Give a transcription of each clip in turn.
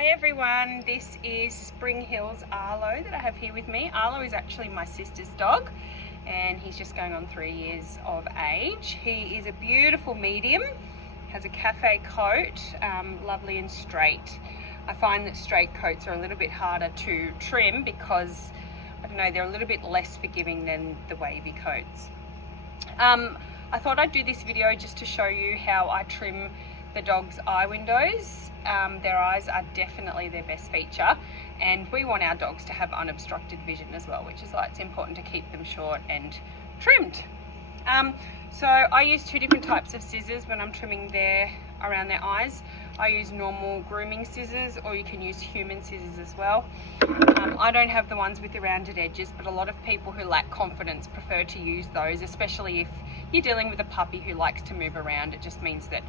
Hi everyone, this is Spring Hills Arlo that I have here with me. Arlo is actually my sister's dog and he's just going on 3 years of age. He is a beautiful medium, has a cafe coat, lovely and straight. I find that straight coats are a little bit harder to trim because, I don't know, they're a little bit less forgiving than the wavy coats. I thought I'd do this video just to show you how I trim the dog's eye windows. Their eyes are definitely their best feature, and we want our dogs to have unobstructed vision as well, which is why it's important to keep them short and trimmed. So I use 2 different types of scissors when I'm trimming around their eyes. I use normal grooming scissors, or you can use human scissors as well. I don't have the ones with the rounded edges, but a lot of people who lack confidence prefer to use those, especially if you're dealing with a puppy who likes to move around. It just means that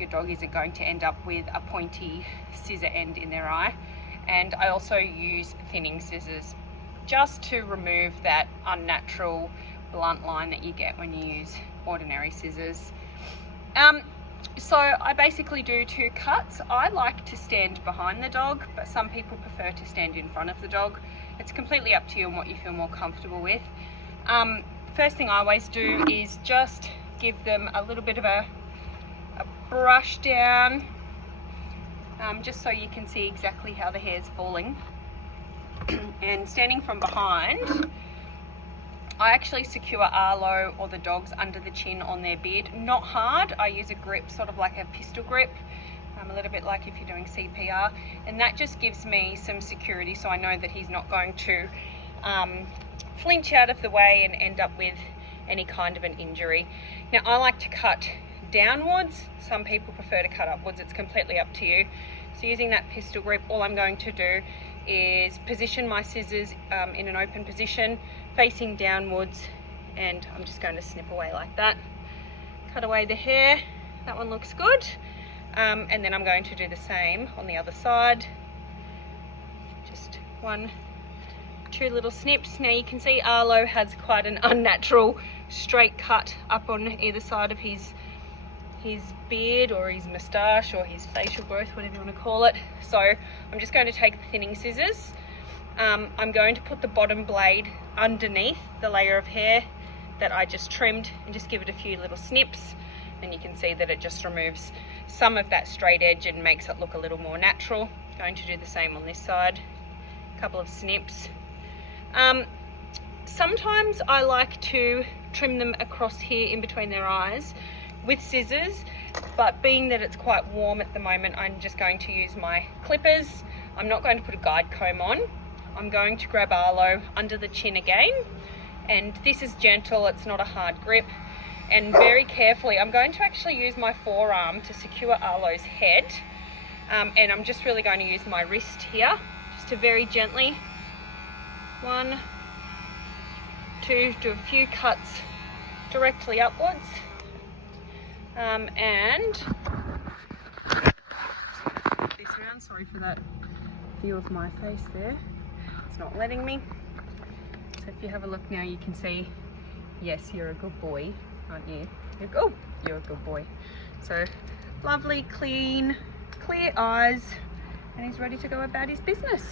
your dog isn't going to end up with a pointy scissor end in their eye. And I also use thinning scissors just to remove that unnatural blunt line that you get when you use ordinary scissors. So I basically do 2 cuts. I like to stand behind the dog, but some people prefer to stand in front of the dog. It's completely up to you and what you feel more comfortable with. First thing I always do is just give them a little bit of a brush down, just so you can see exactly how the hair's falling. And standing from behind, I actually secure Arlo or the dogs under the chin on their beard. Not hard, I use a grip, sort of like a pistol grip, a little bit like if you're doing CPR, and that just gives me some security, so I know that he's not going to flinch out of the way and end up with any kind of an injury. Now I like to cut downwards, some people prefer to cut upwards, it's completely up to you. So using that pistol grip, all I'm going to do is position my scissors in an open position, facing downwards, and I'm just going to snip away like that. Cut away the hair, that one looks good. And then I'm going to do the same on the other side. Just 1, 2 little snips. Now you can see Arlo has quite an unnatural straight cut up on either side of his beard or his moustache or his facial growth, whatever you want to call it. So I'm just going to take the thinning scissors. I'm going to put the bottom blade underneath the layer of hair that I just trimmed and just give it a few little snips, and you can see that it just removes some of that straight edge and makes it look a little more natural. Going to do the same on this side, a couple of snips. Sometimes I like to trim them across here in between their eyes with scissors, but being that it's quite warm at the moment, I'm just going to use my clippers. I'm not going to put a guide comb on. I'm going to grab Arlo under the chin again, and this is gentle, it's not a hard grip, and very carefully I'm going to actually use my forearm to secure Arlo's head, and I'm just really going to use my wrist here just to very gently, 1, 2, do a few cuts directly upwards. And this round, sorry for that view of my face there, it's not letting me. So if you have a look now, you can see, yes, you're a good boy, aren't you? You're a good boy. So lovely, clean, clear eyes, and he's ready to go about his business.